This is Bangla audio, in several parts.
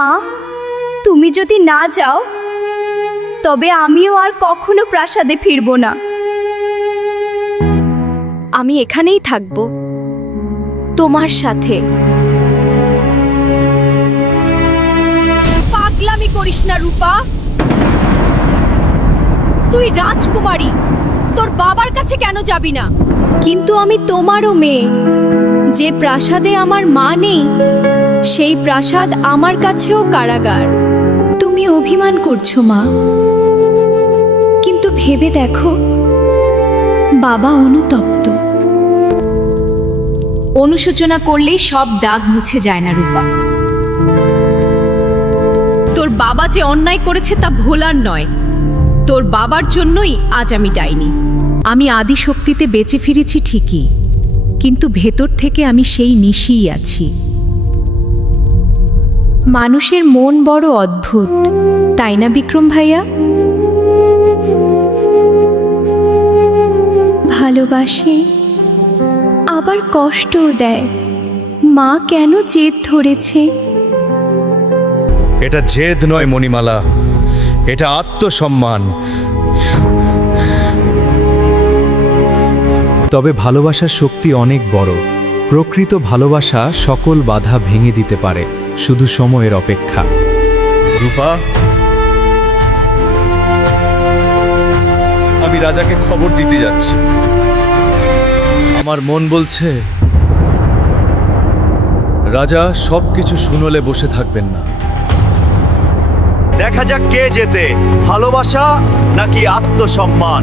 মা, তুমি যদি না যাও তবে আমিও আর কখনো প্রাসাদে ফিরব না। আমি এখানেই থাকব তোমার সাথে। পাগলামি করিস না রূপা, তুই রাজকুমারী, তোর বাবার কাছে কেন যাবি না? কিন্তু আমি তোমারও মেয়ে। যে প্রাসাদে আমার মা নেই সেই প্রাসাদ আমার কাছেও কারাগার। তুমি অভিমান করছো মা, কিন্তু ভেবে দেখো বাবা অনুতপ্ত। অনুশোচনা করলেই সব দাগ মুছে যায় না রূপা। তোর বাবা যে অন্যায় করেছে তা ভোলার নয়। তোর বাবার জন্যই আজ আমি ডাইনি। আমি আদিশক্তিতে বেঁচে ফিরেছি ঠিকই, কিন্তু ভেতর থেকে আমি সেই নিশিই আছি। মানুষের মন বড় অদ্ভুত, তাই না বিক্রম ভাইয়া? ভালোবাসে আবার কষ্টও দেয়। মা কেন জেদ ধরেছে? এটা জেদ নয় মণিমালা, এটা আত্মসম্মান। তবে ভালোবাসার শক্তি অনেক বড়। প্রকৃত ভালোবাসা সকল বাধা ভেঙে দিতে পারে, শুধু সময়ের অপেক্ষা। রূপা, আমি রাজাকে খবর দিতে যাচ্ছি। আমার মন বলছে রাজা সবকিছু শুনলে বসে থাকবেন না। দেখা যাক কে জেতে, ভালোবাসা নাকি আত্মসম্মান।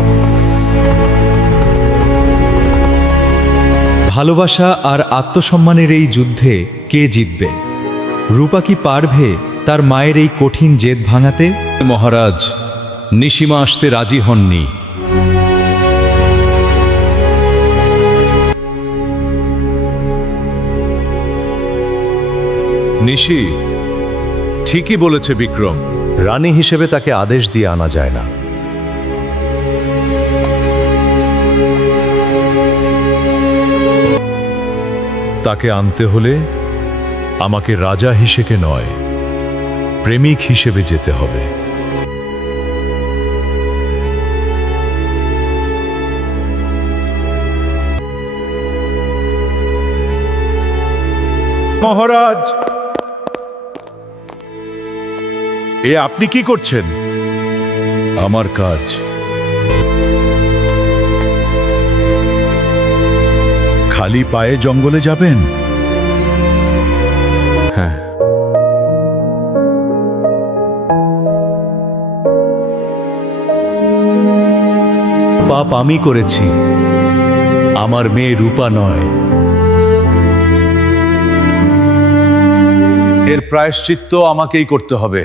ভালোবাসা আর আত্মসম্মানের এই যুদ্ধে কে জিতবে? রূপা কি পারবে তার মায়ের এই কঠিন জেদ ভাঙাতে? মহারাজ, নিশিমা আসতে রাজি হননি। নিশি ঠিকই বলেছে বিক্রম, রানী হিসেবে তাকে আদেশ দিয়ে আনা যায় না। তাকে আনতে হলে আমাকে রাজা হিসেবে নয়, প্রেমিক হিসেবে যেতে হবে। মহারাজ, এ আপনি কি করছেন? আমার কাজ। খালি পায়ে জঙ্গলে যাবেন? হ্যাঁ, পাপ আমি করেছি, আমার মেয়ে রূপা নয়। এর প্রায়শ্চিত্ত আমাকেই করতে হবে।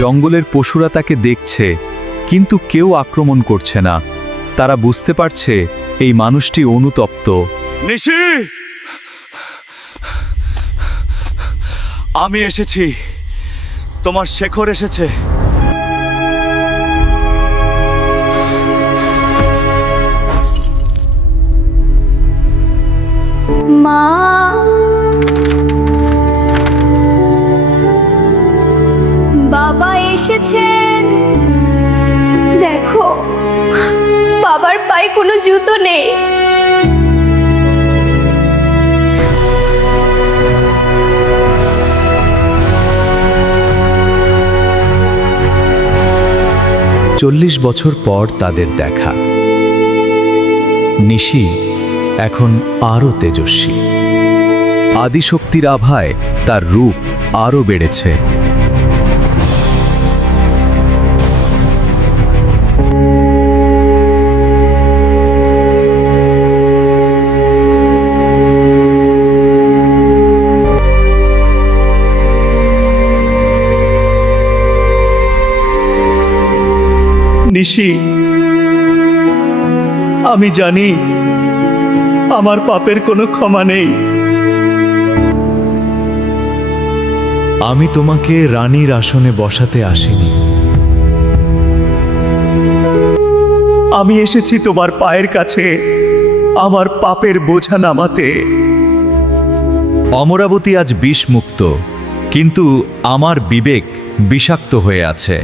জঙ্গলের পশুরা তাকে দেখছে, কিন্তু কেউ আক্রমণ করছে না। তারা বুঝতে পারছে এই মানুষটি অনুতপ্ত। নিশি, আমি এসেছি, তোমার শেখর এসেছে। মা, বাবা এসেছেন। দেখো, বাবার পায়ে কোনো জুতো নেই। চল্লিশ বছর পর তাদের দেখা। নিশি এখন আরও তেজস্বী। আদিশক্তির আভায় তার রূপ আরও বেড়েছে। নিশি, আমি জানি আমার পাপের কোনো ক্ষমা নেই। আমি তোমাকে রানীর আসনে বসাতে আসিনি। আমি এসেছি তোমার পায়ের কাছে আমার পাপের বোঝা নামাতে। অমরাবতী আজ বিষমুক্ত, কিন্তু আমার বিবেক বিষাক্ত হয়ে আছে।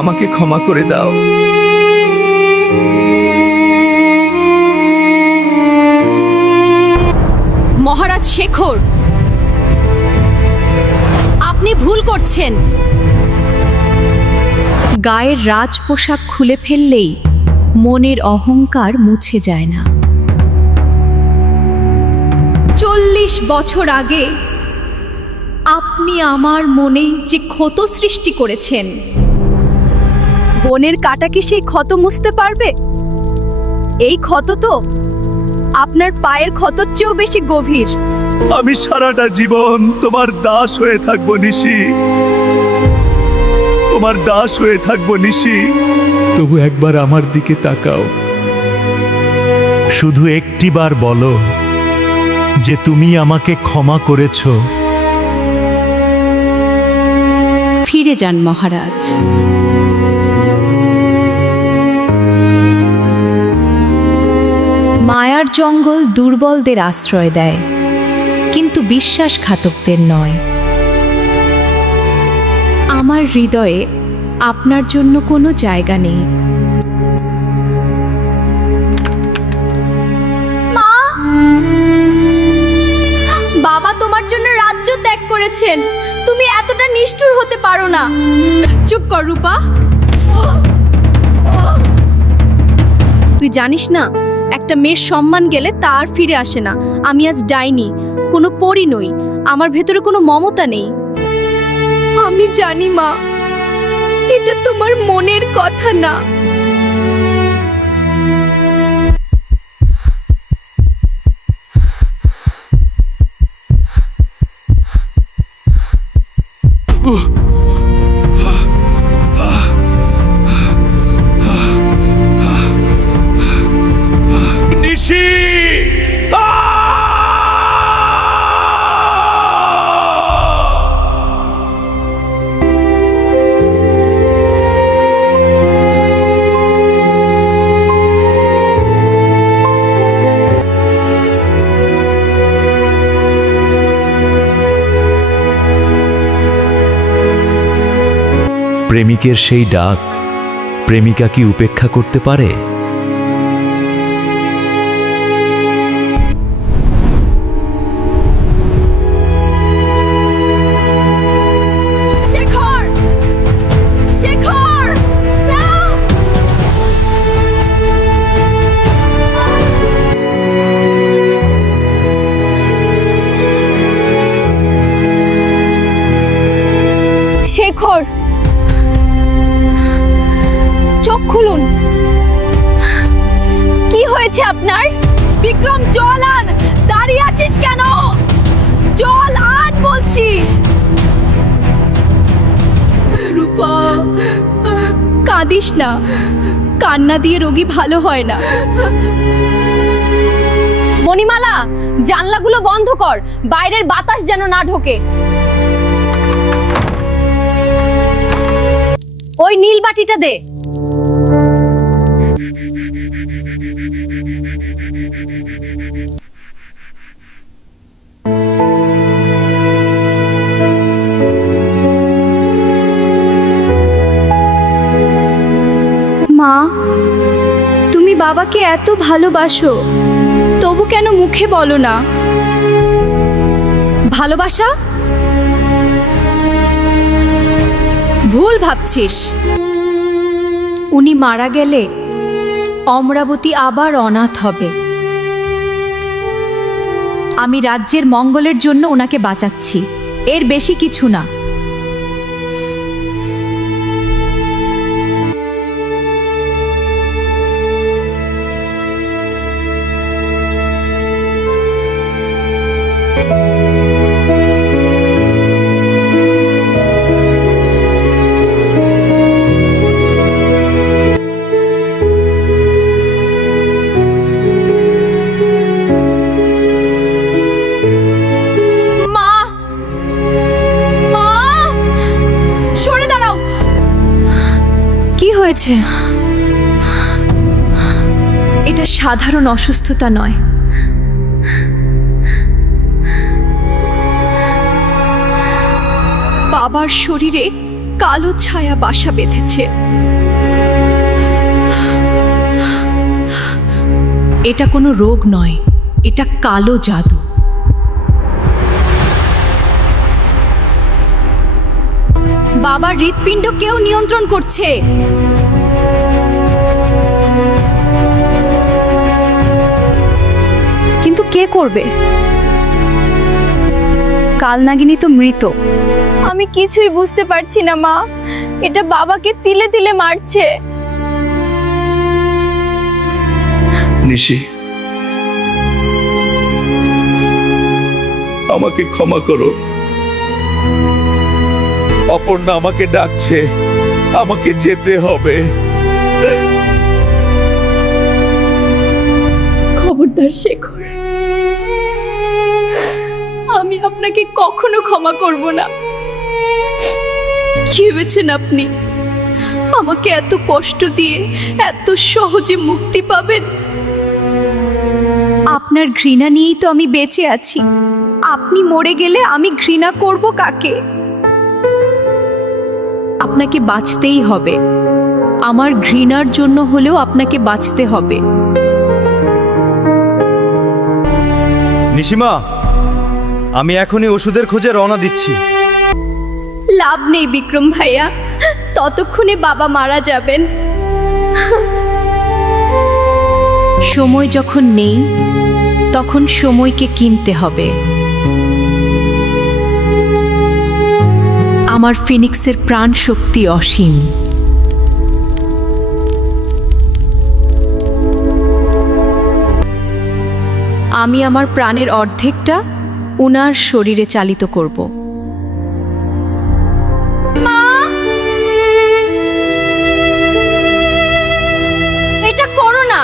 আমাকে ক্ষমা করে দাও। মহারাজ শেখর, আপনি ভুল করছেন। গায়ের রাজ পোশাক খুলে ফেললেই মনের অহংকার মুছে যায় না। 40 বছর আগে আপনি আমার মনে যে ক্ষত সৃষ্টি করেছেন, বনের কাঁটা কি সেই ক্ষত মুছতে পারবে? এই ক্ষত তো আপনার পায়ের ক্ষতর চেয়েও বেশি গভীর। আমি সারাটা জীবন তোমার দাস হয়ে থাকবো নিশি, তোমার দাস হয়ে থাকবো নিশি। তবু একবার আমার দিকে তাকাও, শুধু একটিবার বলো যে তুমি আমাকে ক্ষমা করেছ। ফিরে যান মহারাজ। মায়ার জঙ্গল দুর্বলদের আশ্রয় দেয়, কিন্তু বিশ্বাসঘাতকদের নয়। আমার হৃদয়ে আপনার জন্য কোনো জায়গা নেই। মা, বাবা তোমার জন্য রাজ্য ত্যাগ করেছেন, তুমি এতটা নিষ্ঠুর হতে পারো না। চুপ কর রূপা। তুই জানিস না, একটা মেয়ের সম্মান গেলে তার ফিরে আসে না। আমি আজ ডাইনি, কোনো পরী নই, আমার ভেতরে কোনো মমতা নেই। আমি জানি মা, এটা তোমার মনের কথা না। নিশি! প্রেমিকের সেই ডাক প্রেমিকা কি উপেক্ষা করতে পারে? শেখর! শেখর! না! শেখর, চোখ খুলুন। কি হয়েছে আপনার? বিক্রম, জল আন। দাঁড়িয়ে আছিস কেন? জল আন বলছি। রূপা, কাঁদিস না, কান্না দিয়ে রোগী ভালো হয় না। মণিমালা, জানলাগুলো বন্ধ কর, বাইরের বাতাস যেন না ঢোকে। ওই নীল বাটিটা দে। মা, তুমি বাবাকে এত ভালোবাসো, তবু কেন মুখে বলো না? ভালোবাসা? ভুল ভাবছিস। উনি মারা গেলে অমরাবতী আবার অনাথ হবে। আমি রাজ্যের মঙ্গলের জন্য ওনাকে বাঁচাচ্ছি, এর বেশি কিছু না। লাগছে। এটা সাধারণ অসুস্থতা নয়। বাবার শরীরে কালো ছায়া বাসা বেঁধেছে। এটা কোনো রোগ নয়, এটা কালো জাদু। বাবার হৃৎপিণ্ড কেউ নিয়ন্ত্রণ করছে। কিন্তু কে করবে? কালনাগিনী তো মৃত। আমি কিছুই বুঝতে পারছি না মা, এটা বাবাকে তিলে তিলে মারছে। নিশি, আমাকে ক্ষমা করো। অপর্ণা আমাকে ডাকছে, আমাকে যেতে হবে। খবরদার শেখর, আমি আপনাকে কখনো ক্ষমা করব না। কি ভেবেছেন আপনি আমাকে এত কষ্ট দিয়ে এত সহজে মুক্তি পাবেন? আপনার ঘৃণা নিয়েই তো আমি বেঁচে আছি। আপনি মরে গেলে আমি ঘৃণা করব কাকে? আপনাকে বাঁচতেই হবে। আমার ঘৃণার জন্য হলেও আপনাকে বাঁচতে হবে। নিশিমা, আমি এখনই ওষুধের খোঁজে রওনা দিচ্ছি। লাভ নেই বিক্রম ভাইয়া, ততক্ষণে বাবা মারা যাবেন। সময় যখন নেই তখন সময়কে কিনতে হবে। আমার ফিনিক্সের প্রাণ শক্তি অসীম। আমি আমার প্রাণের অর্ধেকটা উনার শরীরে চালিত করব। এটা করো না,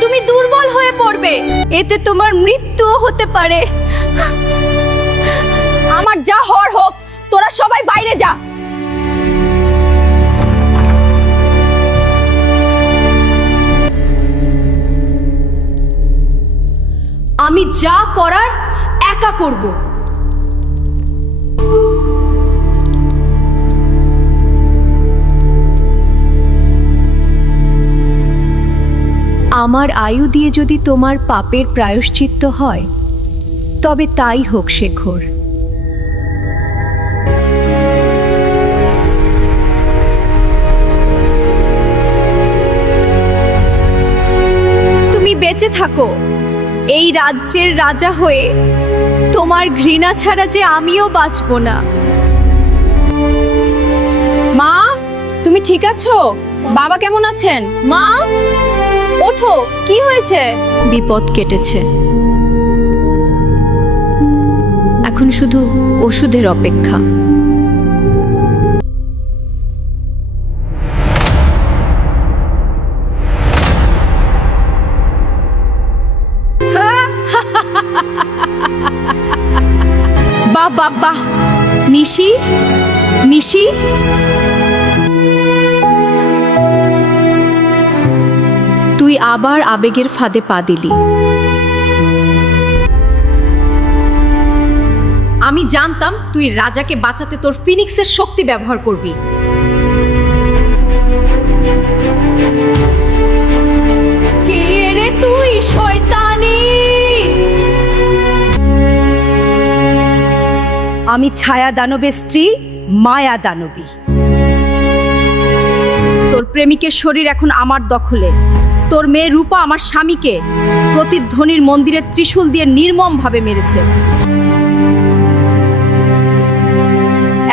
তুমি দুর্বল হয়ে পড়বে। এতে তোমার মৃত্যুও হতে পারে। আমার যা হওয়ার হোক, তোরা সবাই বাইরে যা। আমি যা করার একা করব। আমার আয়ু দিয়ে যদি তোমার পাপের প্রায়শ্চিত্ত হয় তবে তাই হোক শেখর। তুমি বেঁচে থাকো এই রাজ্যের রাজা হয়ে। তোমার ঘৃণা ছাড়া যে আমিও বাঁচব না। মা, তুমি ঠিক আছো? বাবা কেমন আছেন? মা ওঠো, কি হয়েছে? বিপদ কেটেছে, এখন শুধু ওষুধের অপেক্ষা। বাহ বাহ বাহ, নিশি নিশি, তুই আবার আবেগের ফাঁদে পা দিলি। আমি জানতাম তুই রাজাকে বাঁচাতে তোর ফিনিক্সের শক্তি ব্যবহার করবি। কে রে তুই শয়তানি? আমি ছায়া দানবের স্ত্রী মায়া দানবী। তোর প্রেমিকের শরীর এখন আমার দখলে। তোর মেয়ে রূপা আমার স্বামীকে প্রতিধ্বনির মন্দিরের ত্রিশূল দিয়ে নির্মমভাবে মেরেছে।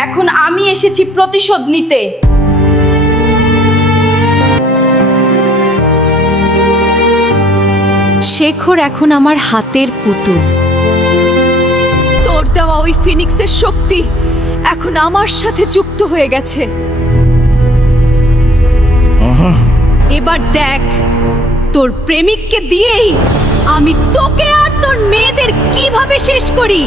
এখন আমি এসেছি প্রতিশোধ নিতে। শেখর এখন আমার হাতের পুতুল। তোর দেওয়া ওই ফিনিক্সের শক্তি এখন আমার সাথে যুক্ত হয়ে গেছে। এবার দেখ, তোর প্রেমিককে দিয়েই আমি তোকে আর তোর মেয়েদের কিভাবে শেষ করি।